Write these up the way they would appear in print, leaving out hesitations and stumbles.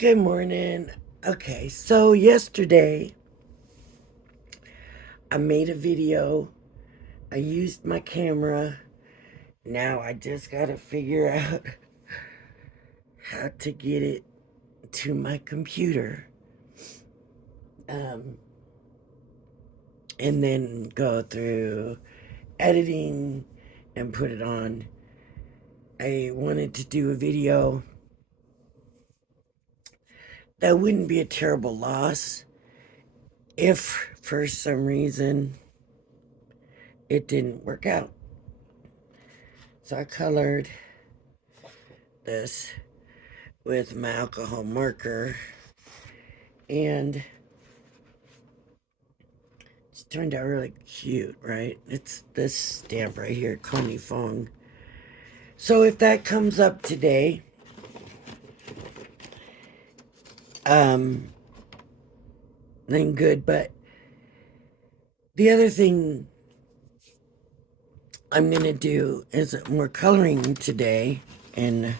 Good morning. Okay, so yesterday I made a video. I used my camera. Now I just got to figure out how to get it to my computer. Um, and then go through editing and put it on. I wanted to do a video that wouldn't be a terrible loss if for some reason it didn't work out. So I colored this with my alcohol marker, and it's turned out really cute, right? It's this stamp right here, Coney Fong. So if that comes up today, um, then good. But the other thing I'm gonna do is more coloring today, and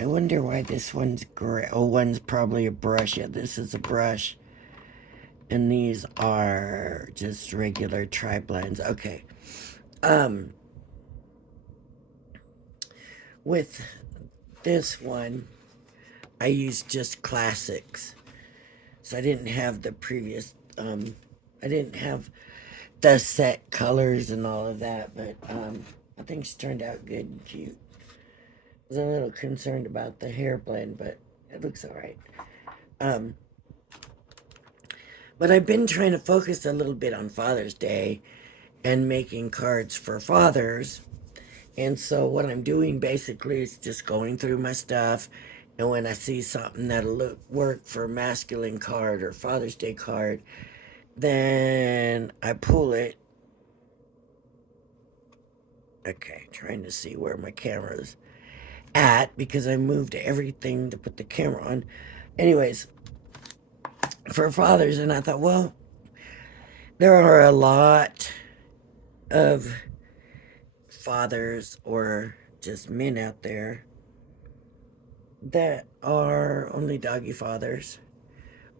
I wonder why this one's gray. Oh, one's probably a brush. Yeah, this is a brush. And these are just regular tri-blends. Okay. Um, with this one, I used just classics. So I didn't have the previous, I didn't have the set colors and all of that, but I think she turned out good and cute. I was a little concerned about the hair blend, but it looks all right. Um, but I've been trying to focus a little bit on Father's Day and making cards for fathers. And so what I'm doing basically is just going through my stuff, and when I see something that'll work for a masculine card or Father's Day card, then I pull it. Okay, trying to see where my camera's at because I moved everything to put the camera on. Anyways, for fathers, and I thought, well, there are a lot of fathers or just men out there that are only doggy fathers,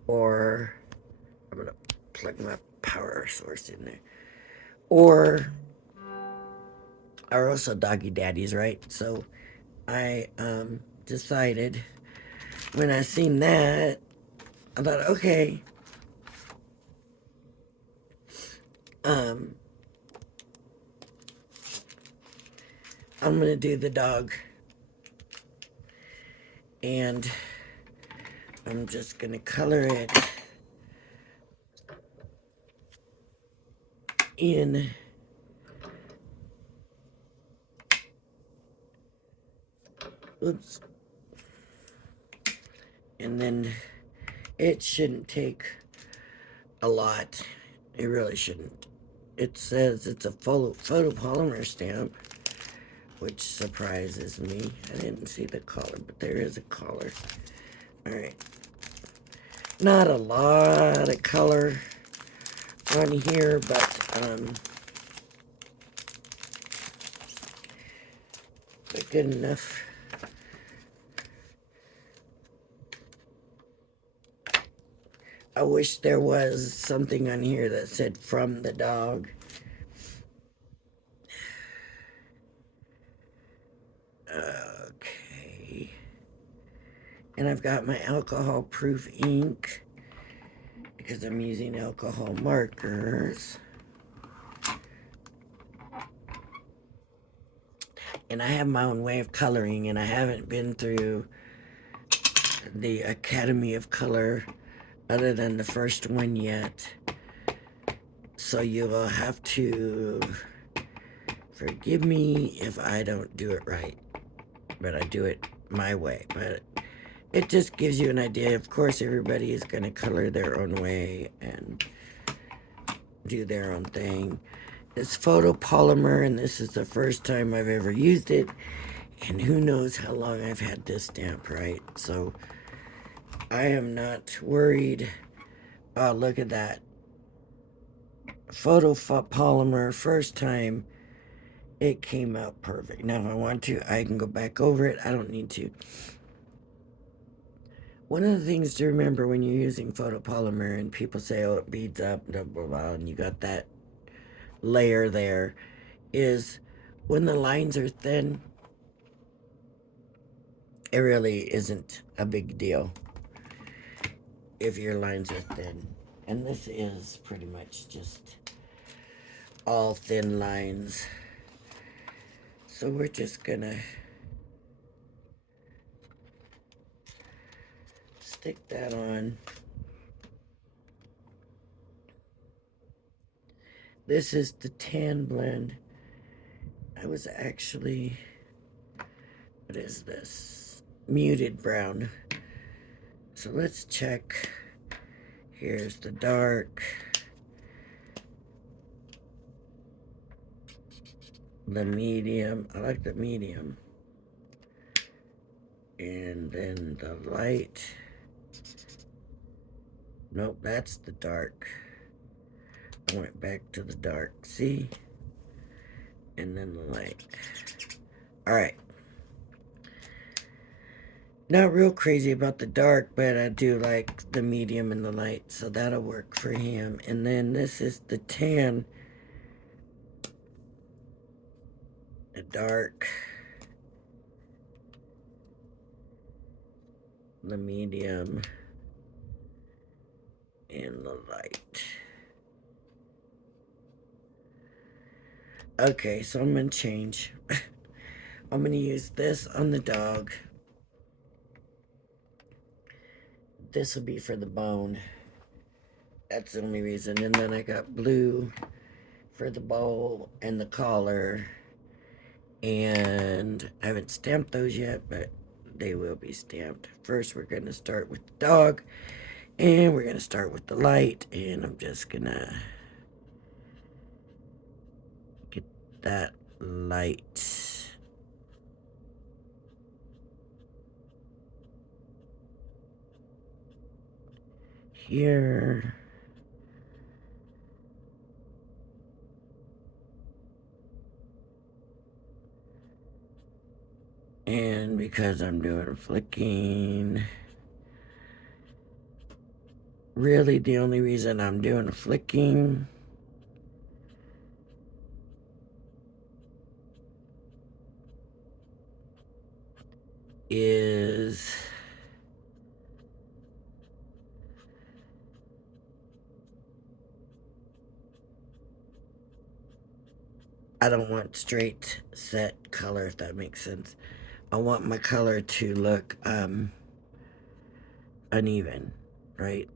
or I'm gonna plug my power source in there, or are also doggy daddies, right? So I decided when I seen that, I thought, okay, um, I'm gonna do the dog, and I'm just gonna color it in oops, and then it shouldn't take a lot. It really shouldn't. It says it's a photopolymer stamp, which surprises me. I didn't see the collar, but there is a collar. All right. Not a lot of color on here, but good enough. I wish there was something on here that said from the dog. Okay. And I've got my alcohol proof ink because I'm using alcohol markers. And I have my own way of coloring, and I haven't been through the Academy of Color other than the first one yet. So you'll have to forgive me if I don't do it right, but I do it my way. But it just gives you an idea. Of course, everybody is going to color their own way and do their own thing. It's photopolymer, and this is the first time I've ever used it. And who knows how long I've had this stamp, right? So I am not worried. Oh, look at that. Photopolymer, first time it came out perfect. Now, if I want to, I can go back over it. I don't need to. One of the things to remember when you're using photopolymer and people say, oh, it beads up, blah, blah, blah, and you got that layer there, is when the lines are thin, it really isn't a big deal if your lines are thin. And this is pretty much just all thin lines. So we're just gonna stick that on. This is the tan blend. I was actually, what is this? Muted brown. So let's check. Here's the dark, the medium. I like the medium. And then the light. Nope, that's the dark. I went back to the dark. See? And then the light. Alright. Not real crazy about the dark, but I do like the medium and the light, so that'll work for him. And then this is the tan. The dark. The medium. And the light. Okay, so I'm going to change. I'm going to use this on the dog. This will be for the bone. That's the only reason. And then I got blue for the bowl and the collar. And I haven't stamped those yet, but they will be stamped. First, we're going to start with the dog. And we're going to start with the light. And I'm just going to get that light. Here. And because I'm doing flicking, really the only reason I'm doing flicking is I don't want straight set color, if that makes sense. I want my color to look uneven, right?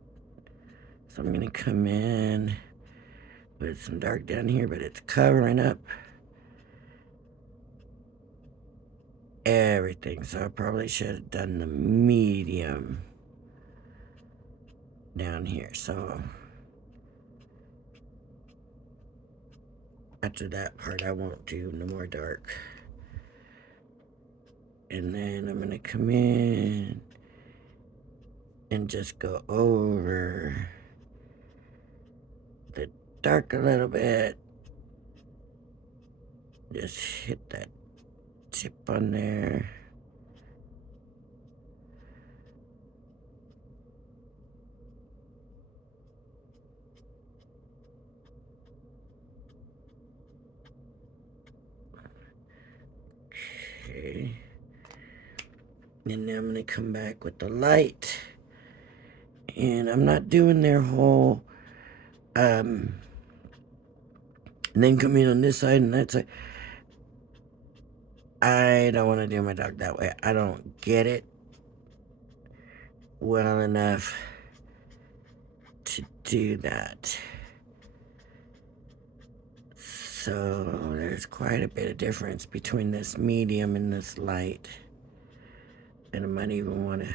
So I'm gonna come in with some dark down here, but it's covering up everything. So I probably should have done the medium down here. So after that part, I won't do no more dark. And then I'm gonna come in and just go over the dark a little bit. Just hit that tip on there. Okay. And then I'm gonna come back with the light. And I'm not doing their whole and then come in on this side and that side. I don't want to do my dog that way. I don't get it well enough to do that. So there's quite a bit of difference between this medium and this light. And I might even want to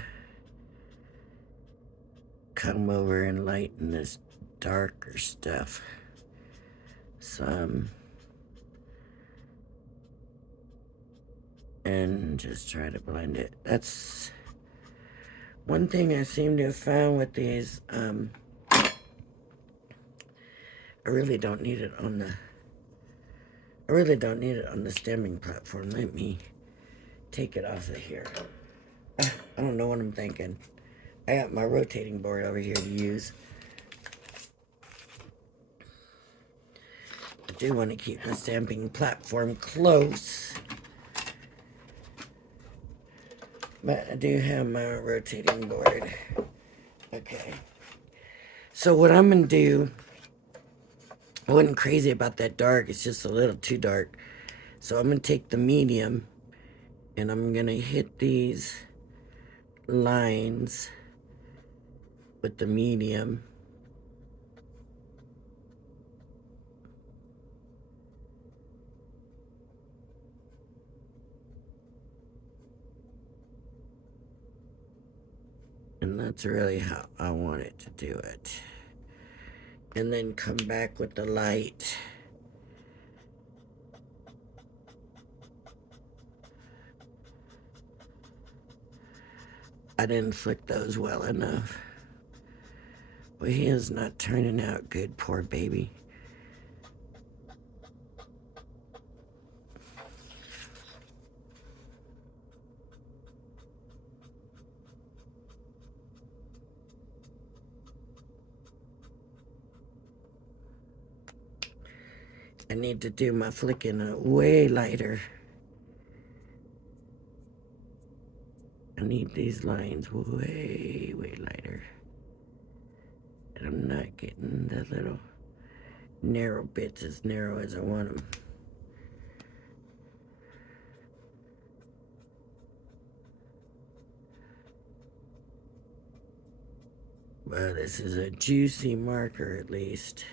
come over and lighten this darker stuff some. And just try to blend it. That's one thing I seem to have found with these. I really don't need it on the stemming platform. Let me take it off of here. I don't know what I'm thinking. I got my rotating board over here to use. I do want to keep my stamping platform close. But I do have my rotating board. Okay. So what I'm going to do, I wasn't crazy about that dark. It's just a little too dark. So I'm going to take the medium and I'm going to hit these lines with the medium. And that's really how I want it to do it. And then come back with the light. I didn't flick those well enough. Well, he is not turning out good, poor baby. I need to do my flicking way lighter. I need these lines way, way lighter. And I'm not getting the little narrow bits as narrow as I want them. Well, this is a juicy marker at least.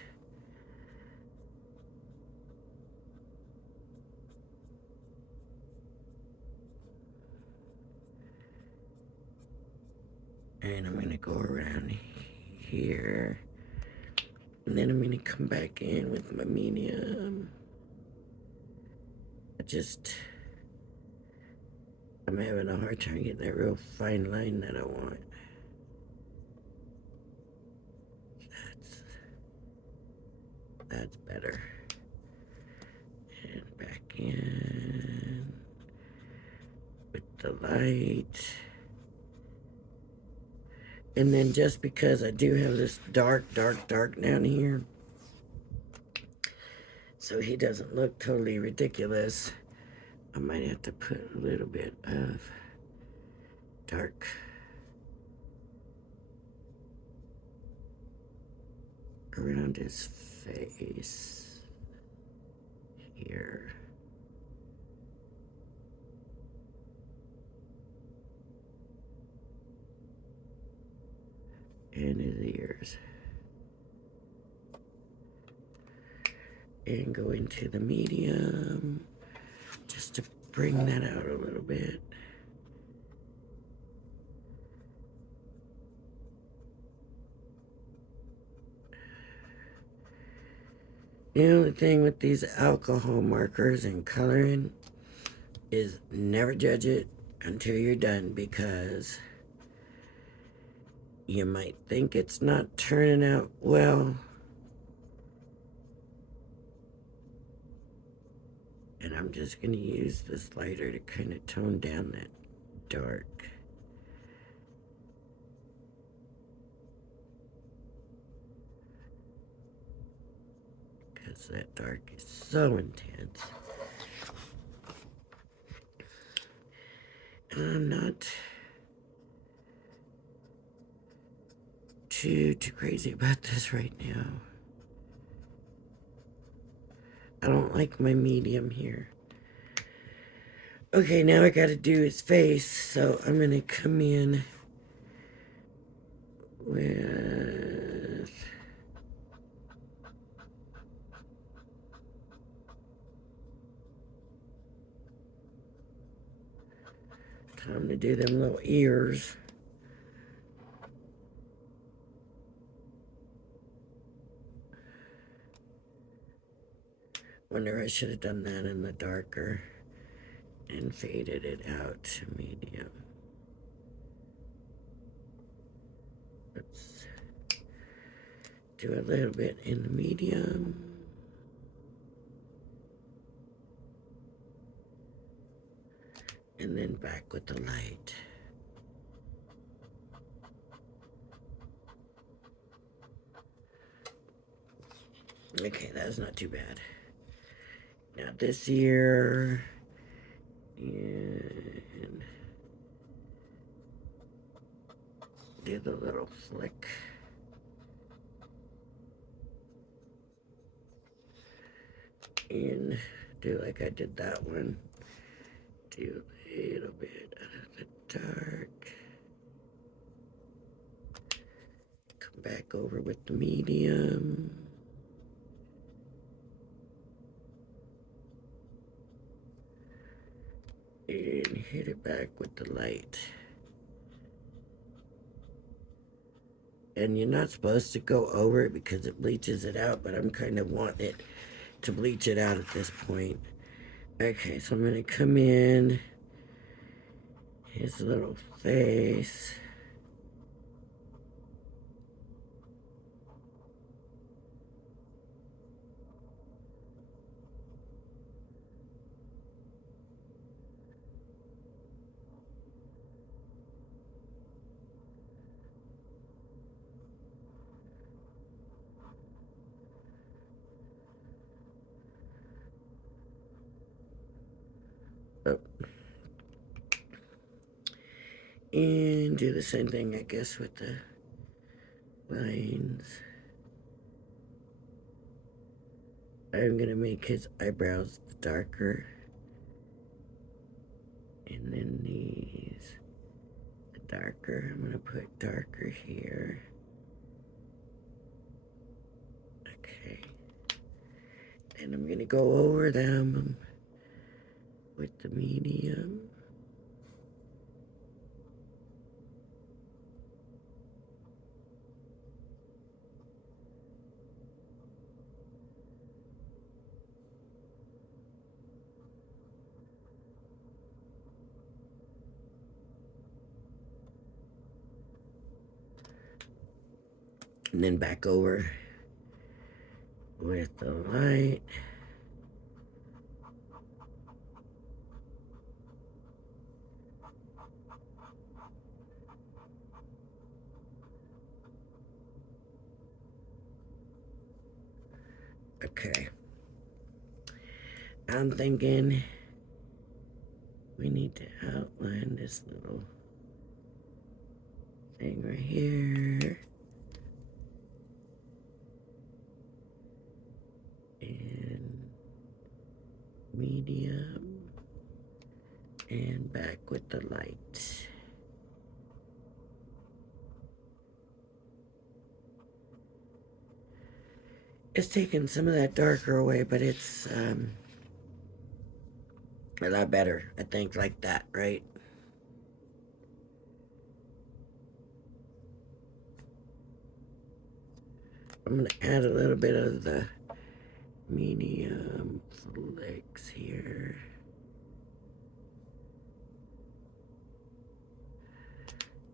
And I'm gonna go around here. And then I'm gonna come back in with my medium. I'm having a hard time getting that real fine line that I want. That's better. And back in with the light. And then just because I do have this dark down here, so he doesn't look totally ridiculous, I might have to put a little bit of dark around his face here. And his ears. And go into the medium just to bring that out a little bit. The only thing with these alcohol markers and coloring is never judge it until you're done, because you might think it's not turning out well. And I'm just going to use this lighter to kind of tone down that dark. Because that dark is so intense. And I'm not too crazy about this right now. I don't like my medium here. Okay, now I gotta do his face, so I'm gonna come in with time to do them little ears. Wonder I should have done that in the darker and faded it out to medium. Let's do a little bit in the medium. And then back with the light. Okay, that's not too bad. Now this ear, and do the little flick. And do like I did that one. Do a little bit of the dark. Come back over with the medium. And hit it back with the light. And you're not supposed to go over it because it bleaches it out, but I'm kind of wanting it to bleach it out at this point. Okay, so I'm going to come in his little face. Oh. And do the same thing, I guess, with the lines. I'm going to make his eyebrows darker. And then these darker. I'm going to put darker here. Okay. And I'm going to go over them with the medium. And then back over with the light. Okay. I'm thinking we need to outline this little thing right here. And medium. And back with the light. It's taking some of that darker away, but it's a lot better, I think, like that, right? I'm going to add a little bit of the medium flicks here.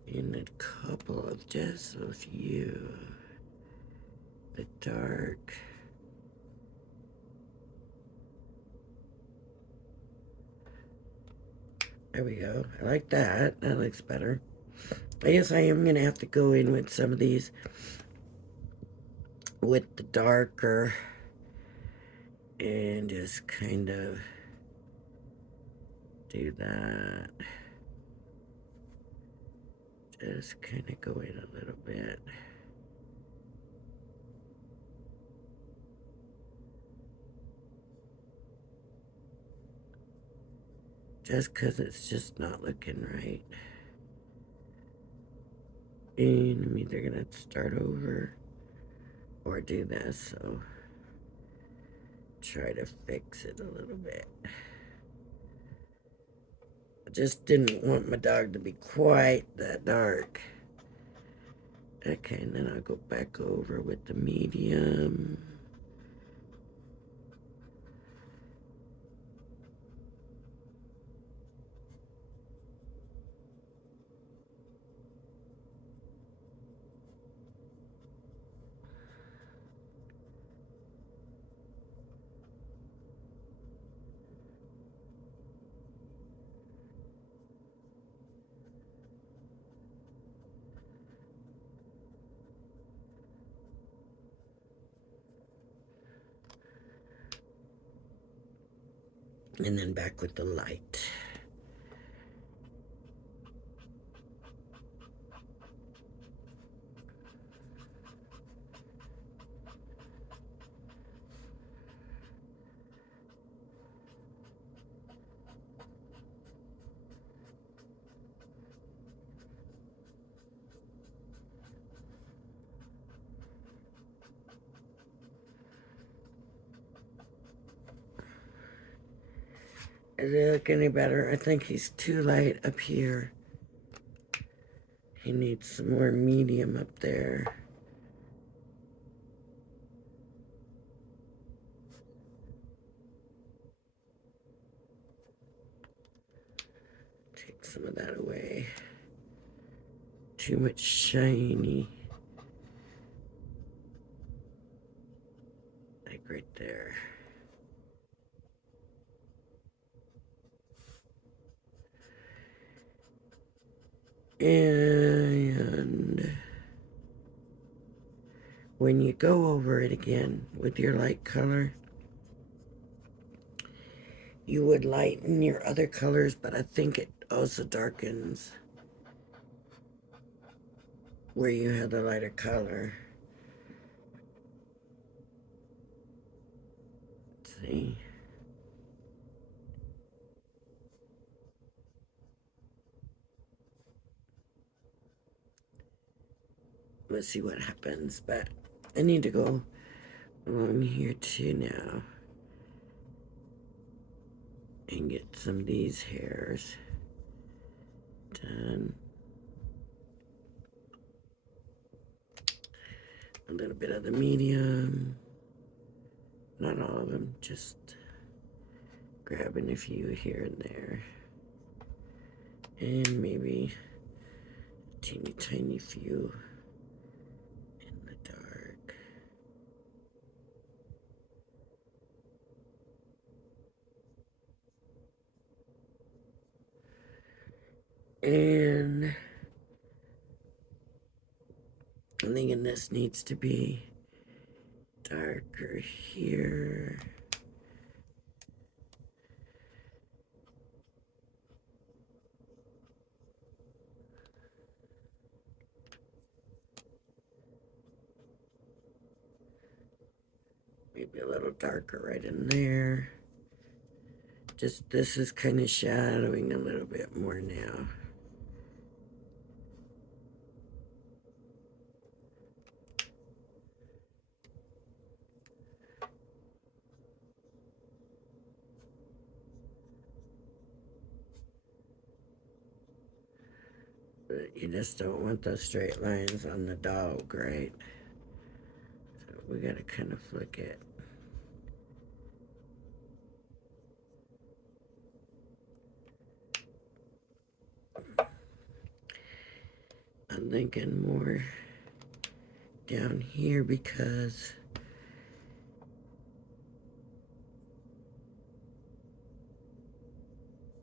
And a couple of just a few. The dark. There we go. I like that. That looks better. I guess I am going to have to go in with some of these with the darker and just kind of do that. Just kind of go in a little bit. Just because it's just not looking right. And I'm either going to start over or do this, so try to fix it a little bit. I just didn't want my dog to be quite that dark. Okay, and then I'll go back over with the medium. And then back with the light. Does it look any better? I think he's too light up here. He needs some more medium up there. Take some of that away. Too much shiny. Like right there. And when you go over it again with your light color, you would lighten your other colors, but I think it also darkens where you have the lighter color. Let's see. Let's see what happens, but I need to go along here too now and get some of these hairs done. A little bit of the medium, not all of them, just grabbing a few here and there, and maybe a teeny tiny few in the dark. And I'm thinking this needs to be darker here. Maybe a little darker right in there. Just this is kind of shadowing a little bit more now. But you just don't want those straight lines on the dog, right? So we gotta kind of flick it. I'm thinking more down here because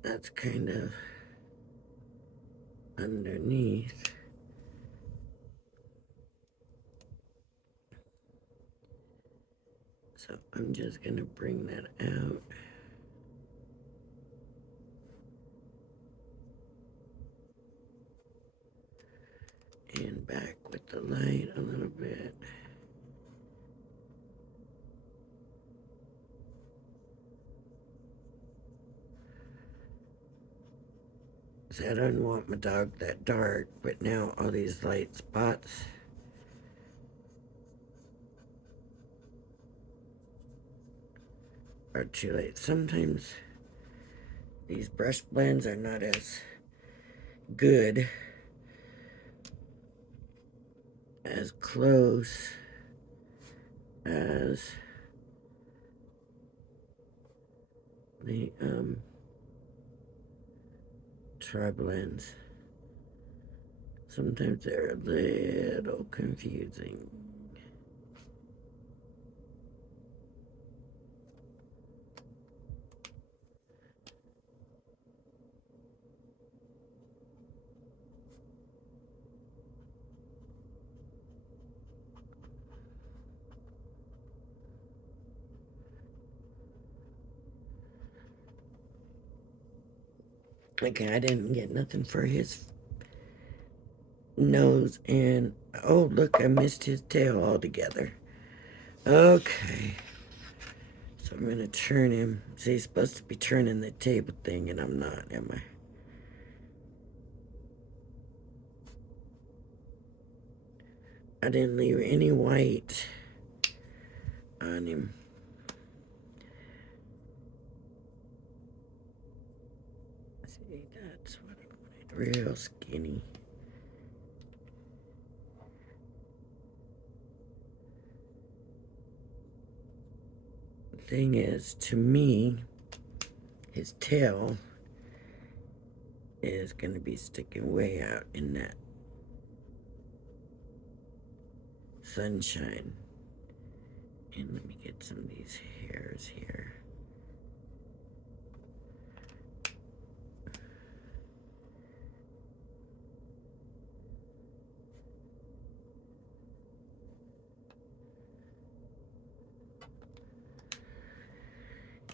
that's kind of underneath. So I'm just gonna bring that out. And back with the light a little bit. So I don't want my dog that dark, but now all these light spots are too late. Sometimes these brush blends are not as good as close as the tri blends. Sometimes they're a little confusing. Okay, I didn't get nothing for his nose, and oh, look, I missed his tail altogether. Okay, so I'm gonna turn him. See, he's supposed to be turning the table thing, and I'm not, am I? I didn't leave any white on him. See, that's what I wanted. Real skinny. The thing is, to me, his tail is going to be sticking way out in that sunshine. And let me get some of these hairs here.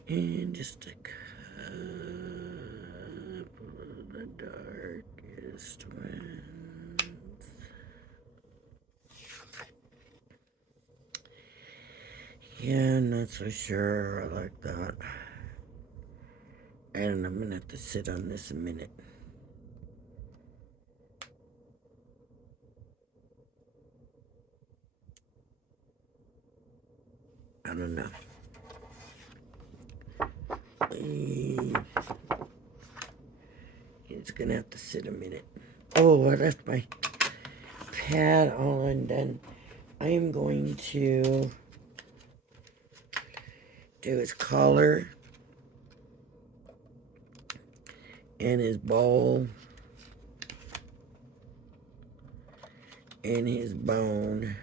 And just a couple of the darkest ones. Yeah, I'm not so sure I like that. And I'm gonna have to sit on this a minute. I don't know. It's gonna have to sit a minute. Oh, I left my pad all undone. I am going to do his collar and his bowl and his bone.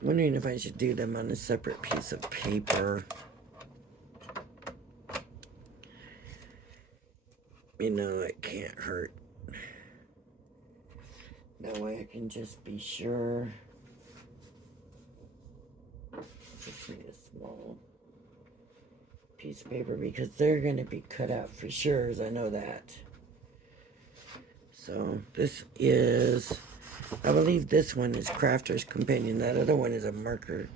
I'm wondering if I should do them on a separate piece of paper. You know, it can't hurt. That way I can just be sure. Just need a small piece of paper because they're going to be cut out for sure, as I know that. So this is, I believe this one is Crafter's Companion. That other one is a marker.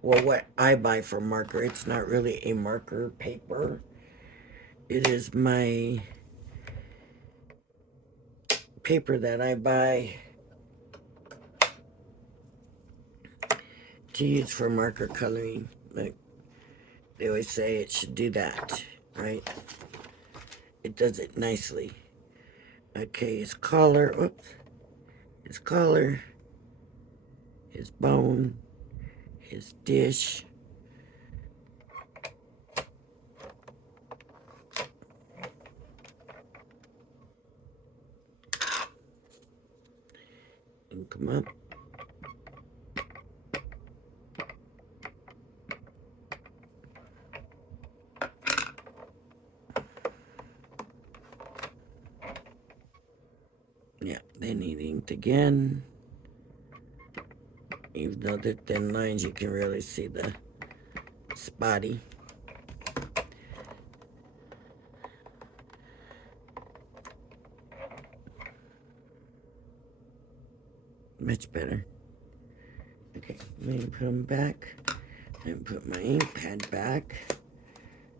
Well, what I buy for marker, it's not really a marker paper. It is my paper that I buy to use for marker coloring. Like they always say it should do that, right? It does it nicely. Okay, his collar, oops, his collar, his bone, his dish. And come up. Yeah, they need inked again. Even though they're thin lines, you can really see the spotty. Much better. Okay, let me put them back and put my ink pad back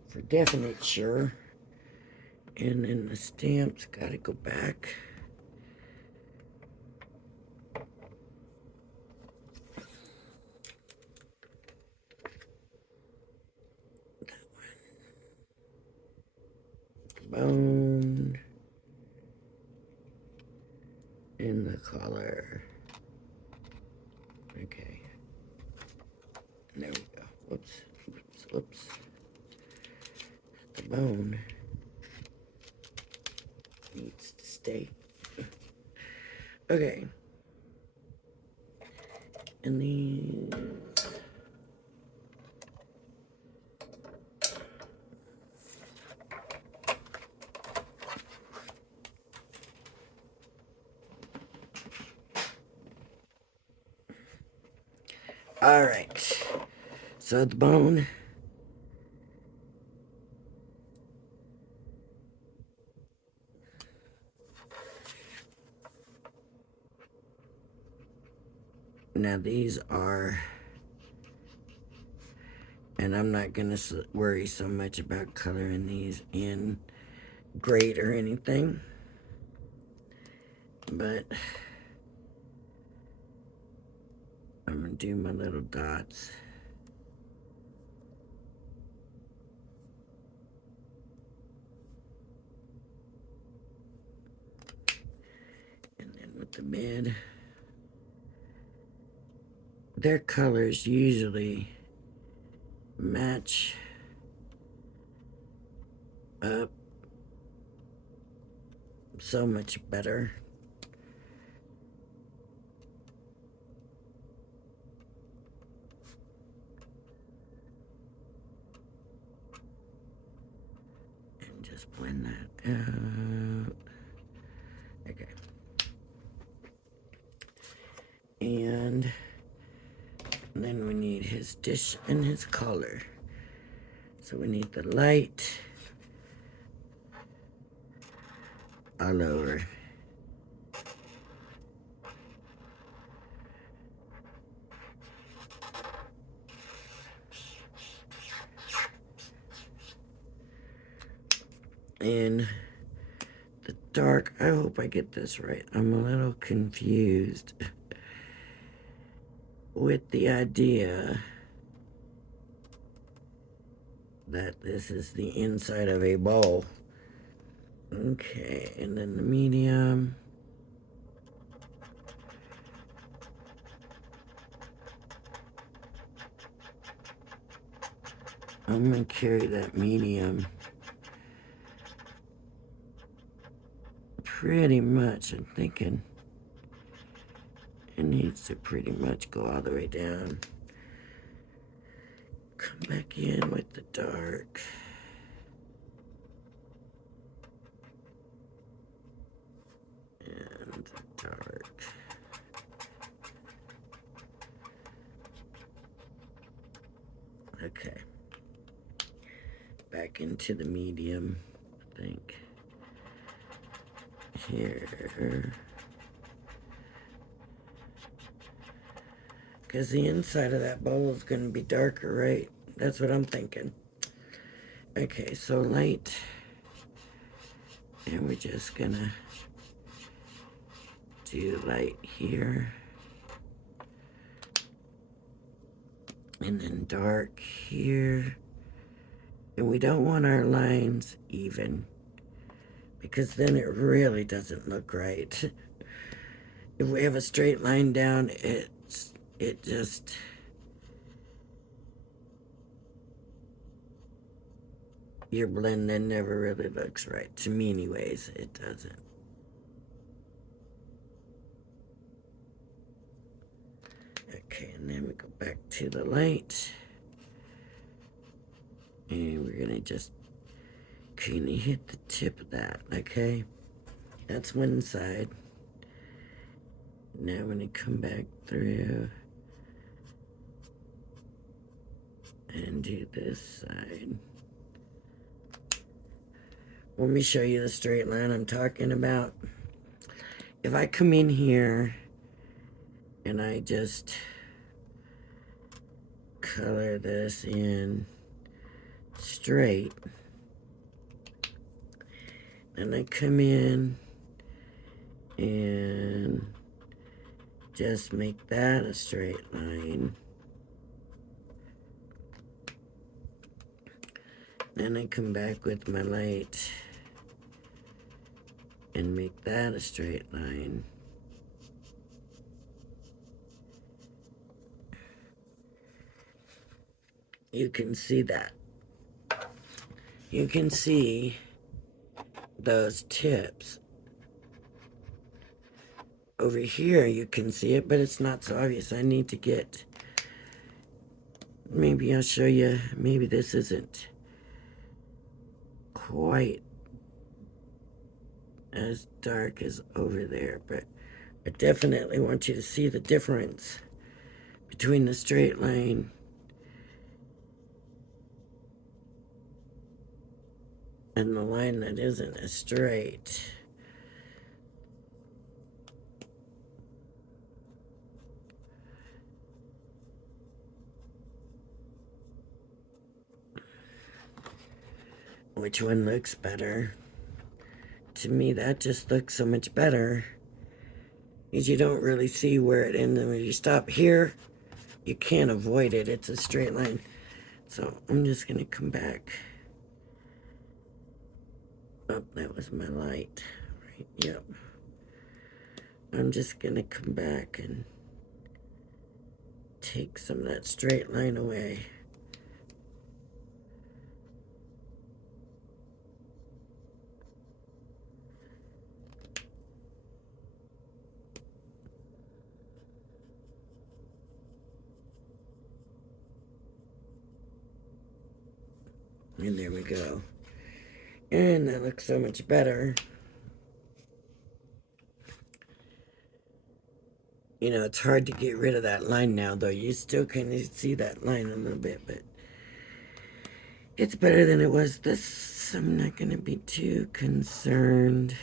for definite sure. And then the stamps gotta go back. Bone in the collar. Okay. There we go. Whoops. Whoops. Whoops. The bone needs to stay. Okay. And these. All right. So the bone. Now these are, and I'm not going to worry so much about coloring these in grade or anything, but I'm going to do my little dots. And then with the mid, their colors usually match up so much better. And just blend that out. Okay. And then we need his dish and his color. So we need the light all over. And the dark, I hope I get this right. I'm a little confused with the idea that this is the inside of a bowl. Okay, and then the medium. I'm gonna carry that medium pretty much. I'm thinking it needs to pretty much go all the way down. Come back in with the dark. And the dark. Okay. Back into the medium, I think. Here. Because the inside of that bowl is going to be darker, right? That's what I'm thinking. Okay, so light. And we're just going to do light here. And then dark here. And we don't want our lines even, because then it really doesn't look right. If we have a straight line down, it just, your blend then never really looks right. To me anyways, it doesn't. Okay, and then we go back to the light. And we're gonna just kind of hit the tip of that, okay? That's one side. Now I'm gonna come back through and do this side. Let me show you the straight line I'm talking about. If I come in here and I just color this in straight, and I come in and just make that a straight line, then I come back with my light and make that a straight line. You can see that. You can see those tips. Over here you can see it, but it's not so obvious. I need to get, maybe I'll show you, maybe this isn't quite as dark as over there, but I definitely want you to see the difference between the straight line and the line that isn't as straight. Which one looks better? To me, that just looks so much better. Because you don't really see where it ends. And when you stop here, you can't avoid it. It's a straight line. So I'm just going to come back. Oh, that was my light. Right, yep. I'm just going to come back and take some of that straight line away. And there we go. And that looks so much better. You know, it's hard to get rid of that line now, though. You still can see that line a little bit, but it's better than it was. This, I'm not going to be too concerned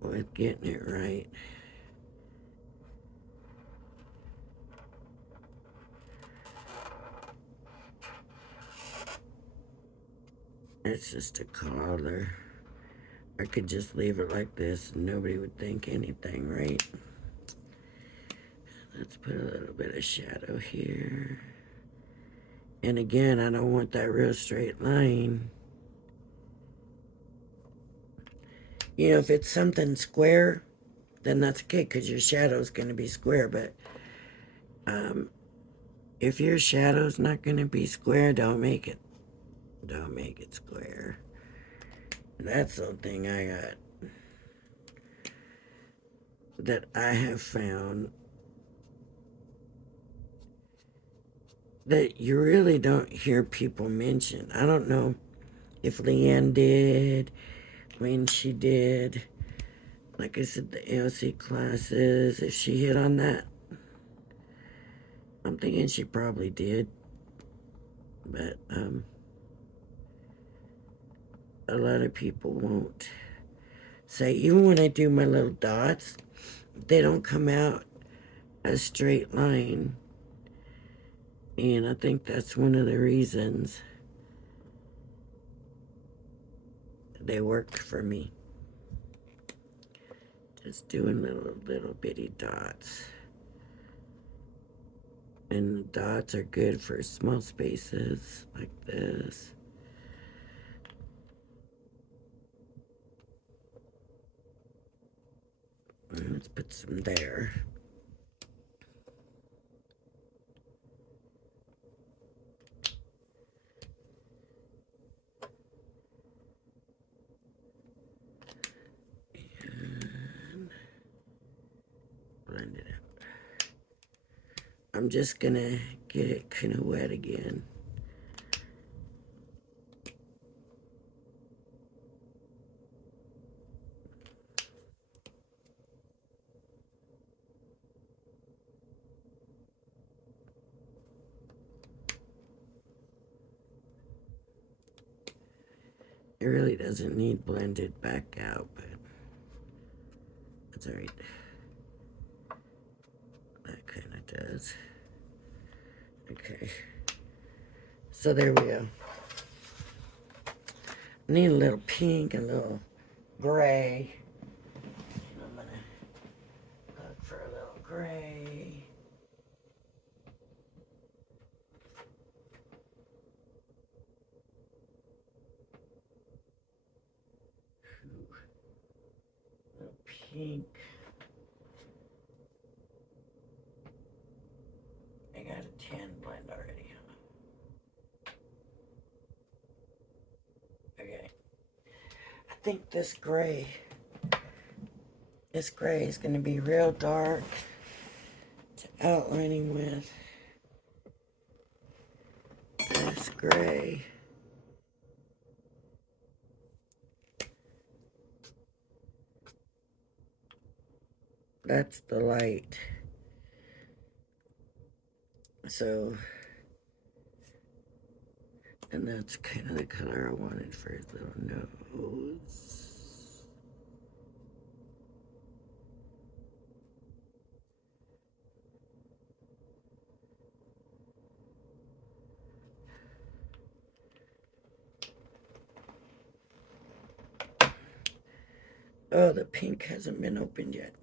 with getting it right. It's just a collar. I could just leave it like this and nobody would think anything, right? Let's put a little bit of shadow here. And again, I don't want that real straight line. You know, if it's something square, then that's okay because your shadow's going to be square. But if your shadow's not going to be square, don't make it. Don't make it square. That's the thing I got that I have found that you really don't hear people mention. I don't know if Leanne did, when she did, like I said, the AOC classes, if she hit on that. I'm thinking she probably did. But a lot of people won't say, even when I do my little dots, they don't come out a straight line. And I think that's one of the reasons they work for me. Just doing little bitty dots. And dots are good for small spaces like this. And let's put some there. And blend it out. I'm just gonna get it kind of wet again. It really doesn't need blended back out, but that's alright. That kind of does. Okay. So there we go. I need a little pink, a little gray. I'm gonna look for a little gray. Little pink. I got a tan blend already. Okay. I think this gray is going to be real dark to outlining with this gray. That's the light. So, and that's kind of the color I wanted for his little nose. Oh, the pink hasn't been opened yet.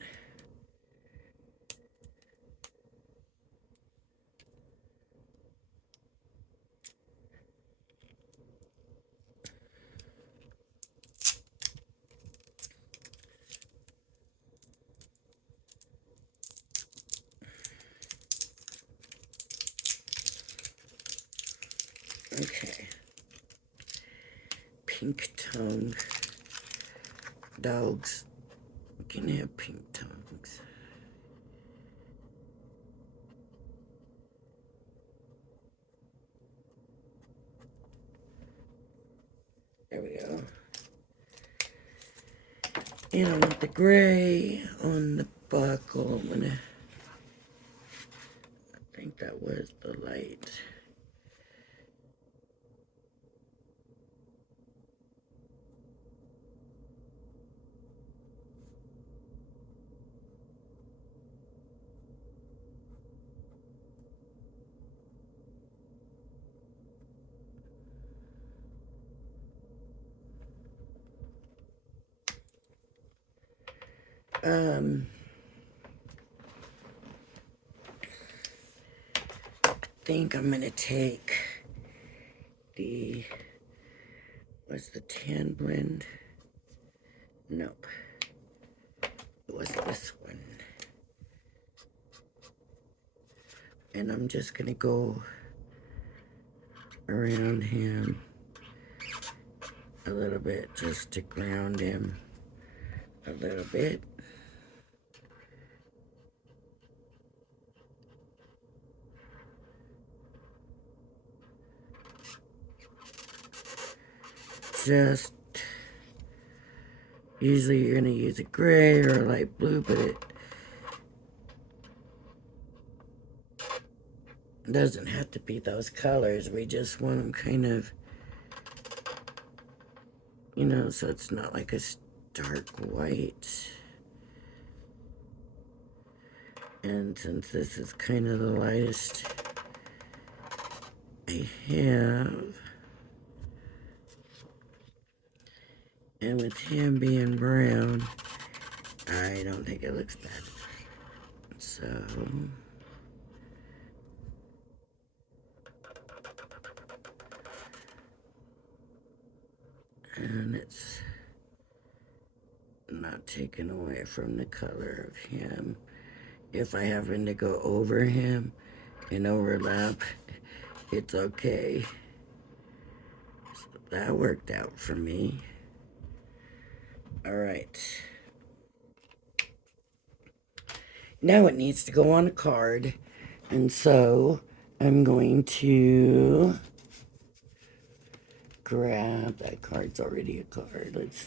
Okay. Pink tongue. Dogs can have pink tongues. There we go. And I want the gray on the buckle. I think that was the light. I think I'm gonna take what's the tan blend? Nope. It was this one. And I'm just gonna go around him a little bit just to ground him a little bit. Just, usually you're gonna use a gray or a light blue, but it doesn't have to be those colors. We just want them kind of, you know, so it's not like a stark white. And since this is kind of the lightest I have, and with him being brown, I don't think it looks bad. So, and it's not taken away from the color of him. If I happen to go over him and overlap, it's okay. So that worked out for me. All right. Now it needs to go on a card. And so I'm going to grab, that card's already a card. Let's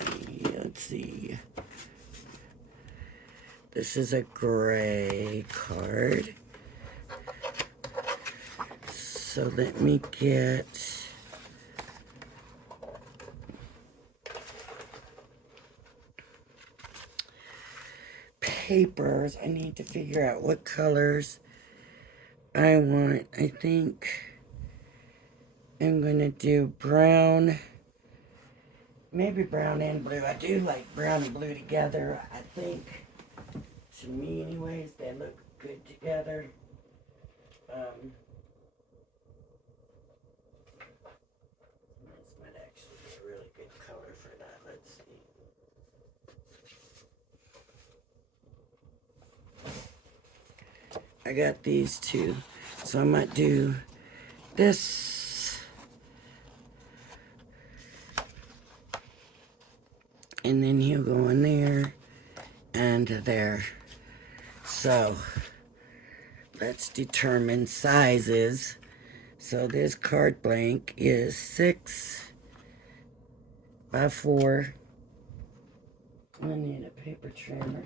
see. This is a gray card. So let me get papers. I need to figure out what colors I want. I think I'm going to do brown, maybe brown and blue. I do like brown and blue together. I think, to me anyways, they look good together. This might actually be a really good color for that. Let's see. I got these two, so I might do this, and then he'll go in there and there. So let's determine sizes. So this card blank is 6 by 4. I need a paper trimmer.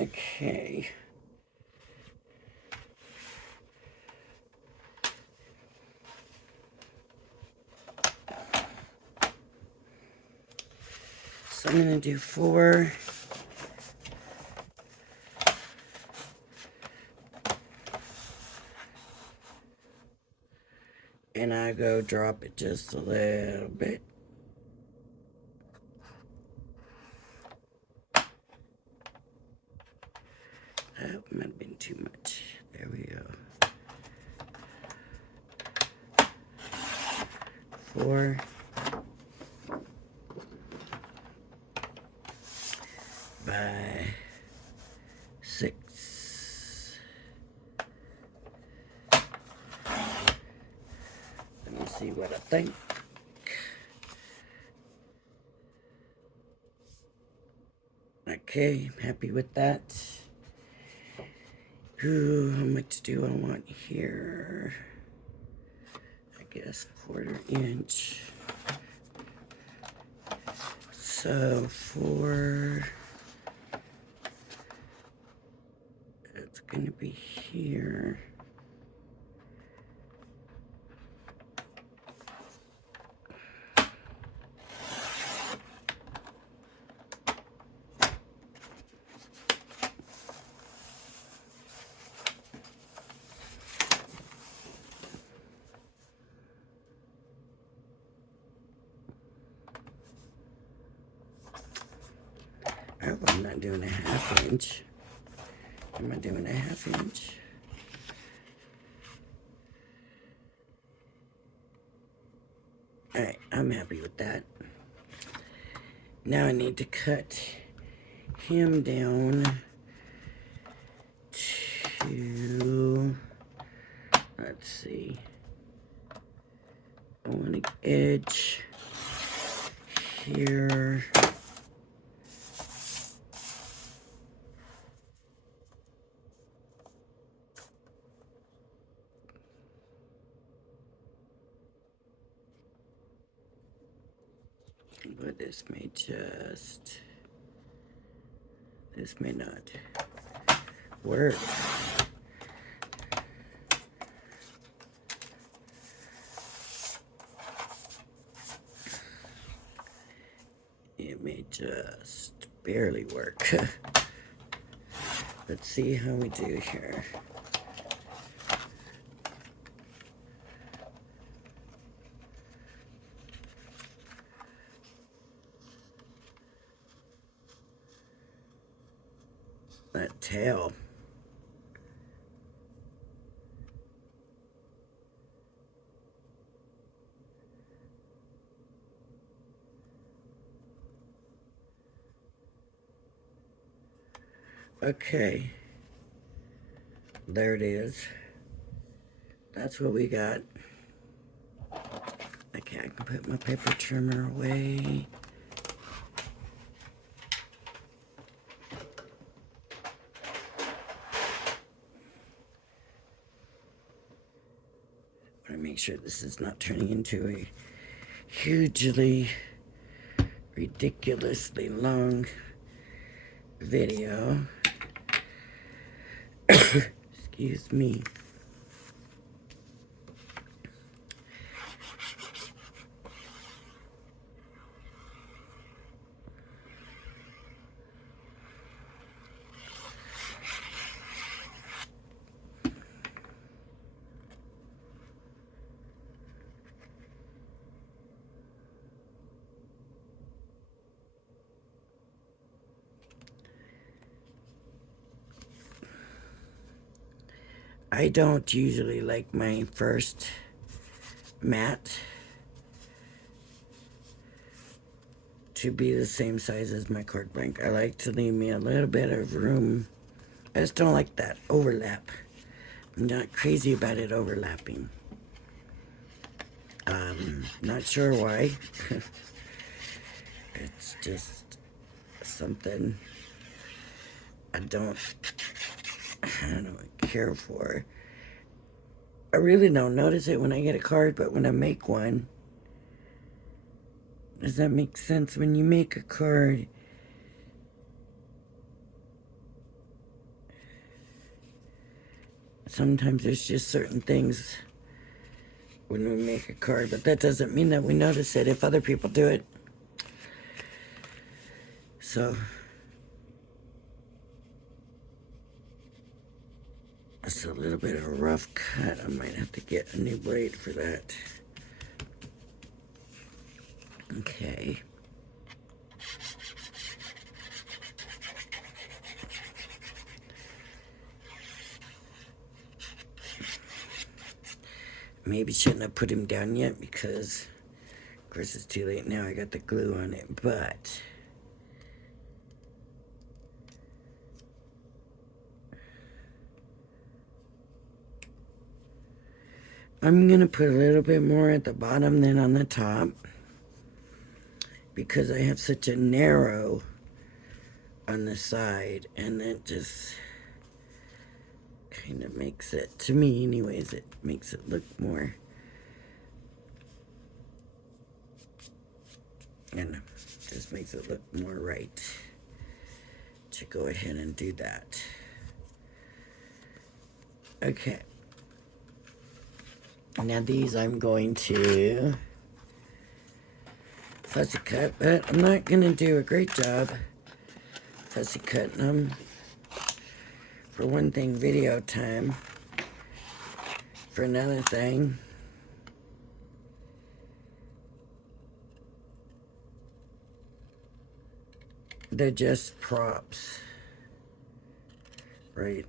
Okay. So I'm going to do 4. And I go drop it just a little bit. That might have been too much. There we go. 4. 5. 6. Let me see what I think. Okay, I'm happy with that. Ooh, how much do I want here? I guess 1/4 inch. So 4, it's going to be here. I hope I'm not doing a 1/2 inch. Am I doing a 1/2 inch? Alright, I'm happy with that. Now I need to cut him down to, let's see, I want an edge here. But this may not work. It may just barely work. Let's see how we do here. That tail. Okay. There it is. That's what we got. Okay, I can put my paper trimmer away. I want to make sure this is not turning into a hugely, ridiculously long video. Excuse me. I don't usually like my first mat to be the same size as my card blank. I like to leave me a little bit of room. I just don't like that overlap. I'm not crazy about it overlapping. Not sure why. It's just something I don't care for. I really don't notice it when I get a card, but when I make one, does that make sense? When you make a card, sometimes there's just certain things when we make a card, but that doesn't mean that we notice it if other people do it. So it's a little bit of a rough cut. I might have to get a new blade for that. Okay. Maybe shouldn't have put him down yet because, of course, it's too late now. I got the glue on it, but I'm going to put a little bit more at the bottom than on the top because I have such a narrow on the side, and that just kind of makes it, to me anyways, it makes it look more, and just makes it look more right to go ahead and do that. Okay. Now these I'm going to fussy cut, but I'm not going to do a great job fussy cutting them. For one thing, video time. For another thing, they're just props, right?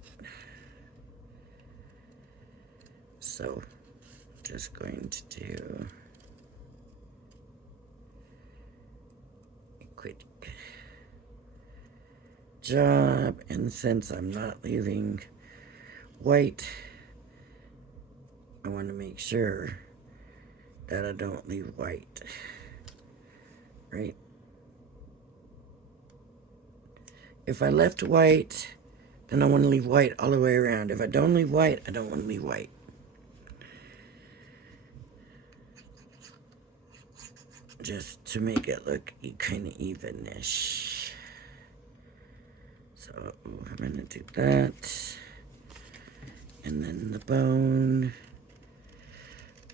So, just going to do a quick job, and since I'm not leaving white, I want to make sure that I don't leave white, right? If I left white, then I want to leave white all the way around. If I don't leave white, I don't want to leave white. Just to make it look kind of even-ish. So I'm going to do that. And then the bone,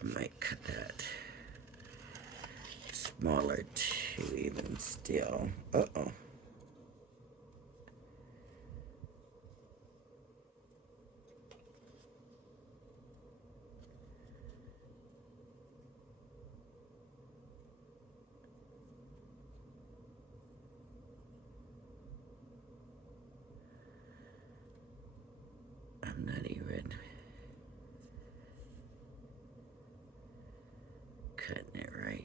I might cut that smaller too, even still. Uh-oh. I'm not even cutting it right.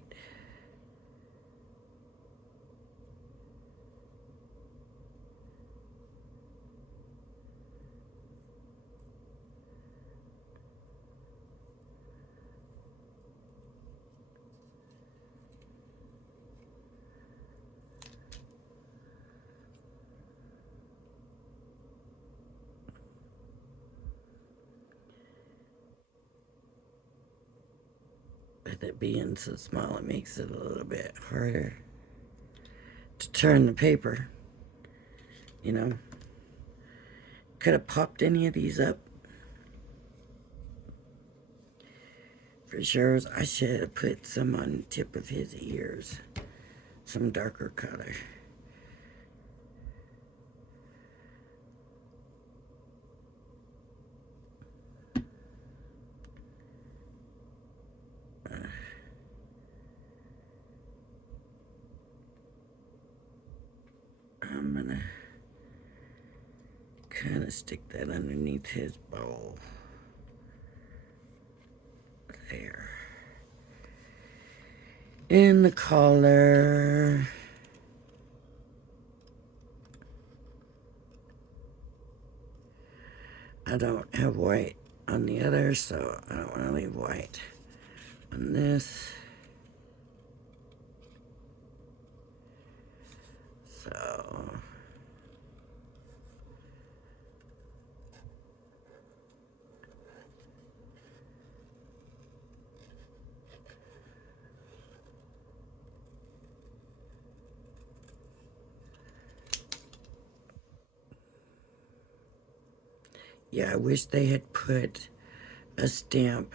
With it being so small, it makes it a little bit harder to turn the paper, you know. Could have popped any of these up. For sure, I should have put some on the tip of his ears. Some darker color. I'm gonna kind of stick that underneath his bowl. There. In the collar. I don't have white on the other, so I don't want to leave white on this. So Yeah, I wish they had put a stamp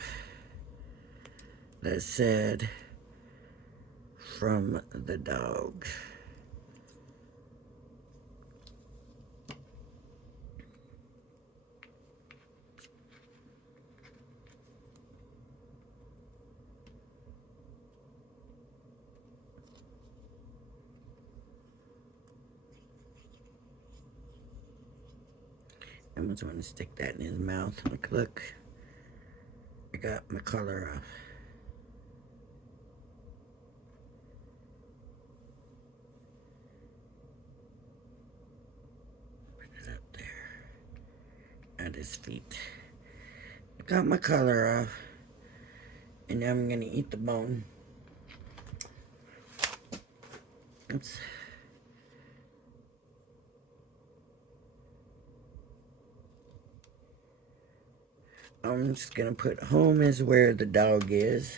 that said from the dog. I almost want to stick that in his mouth. Look. I got my color off. Put it up there. At his feet. I got my color off. And now I'm going to eat the bone. Oops. I'm just going to put home is where the dog is.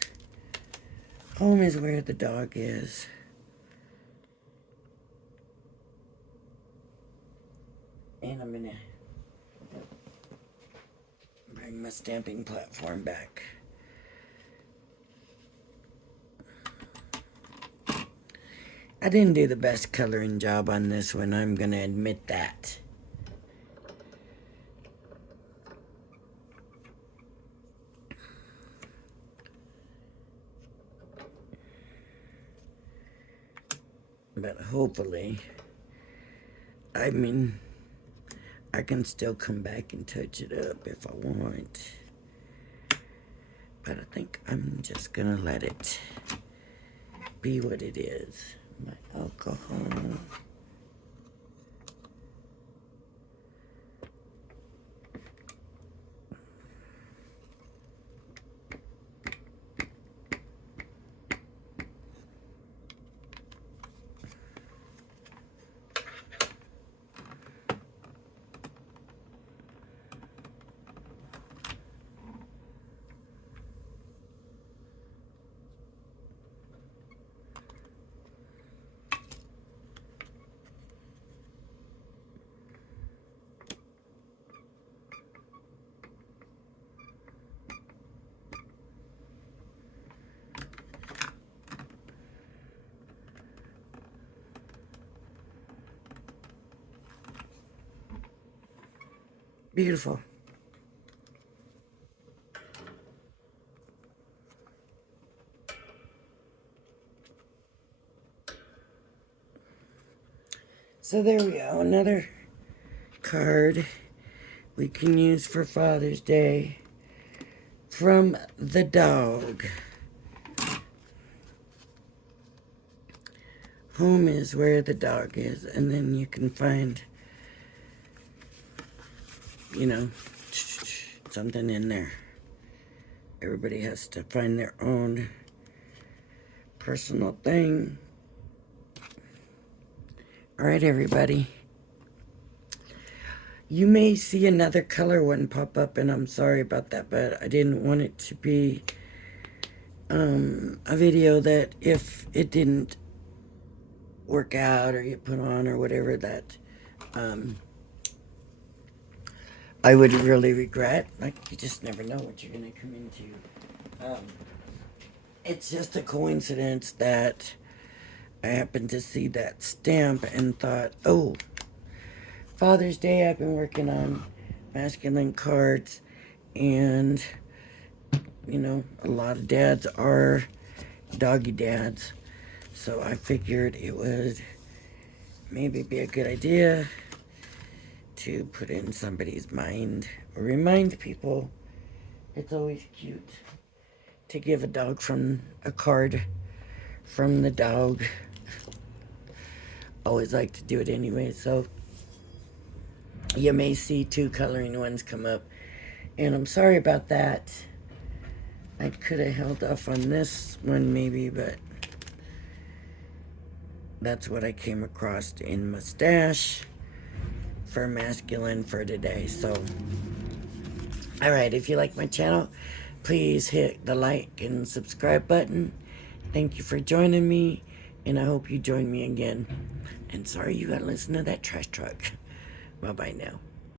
Home is where the dog is. And I'm going to bring my stamping platform back. I didn't do the best coloring job on this one, I'm going to admit that. But hopefully, I mean, I can still come back and touch it up if I want. But I think I'm just going to let it be what it is. My alcohol. Beautiful. So there we go, another card we can use for Father's Day from the dog. Home is where the dog is, and then you can find, you know, something in there. Everybody has to find their own personal thing. All right, everybody. You may see another color one pop up, and I'm sorry about that, but I didn't want it to be a video that if it didn't work out or you put on or whatever, that I would really regret. Like, you just never know what you're going to come into. It's just a coincidence that I happened to see that stamp and thought, oh, Father's Day, I've been working on masculine cards, and, you know, a lot of dads are doggy dads, so I figured it would maybe be a good idea to put in somebody's mind or remind people it's always cute to give a card from the dog. Always like to do it anyway, so you may see two coloring ones come up, and I'm sorry about that. I could have held off on this one maybe, but that's what I came across in my stash for masculine for today. So, all right, if you like my channel, please hit the like and subscribe button. Thank you for joining me, and I hope you join me again. And sorry you gotta listen to that trash truck. Bye-bye now.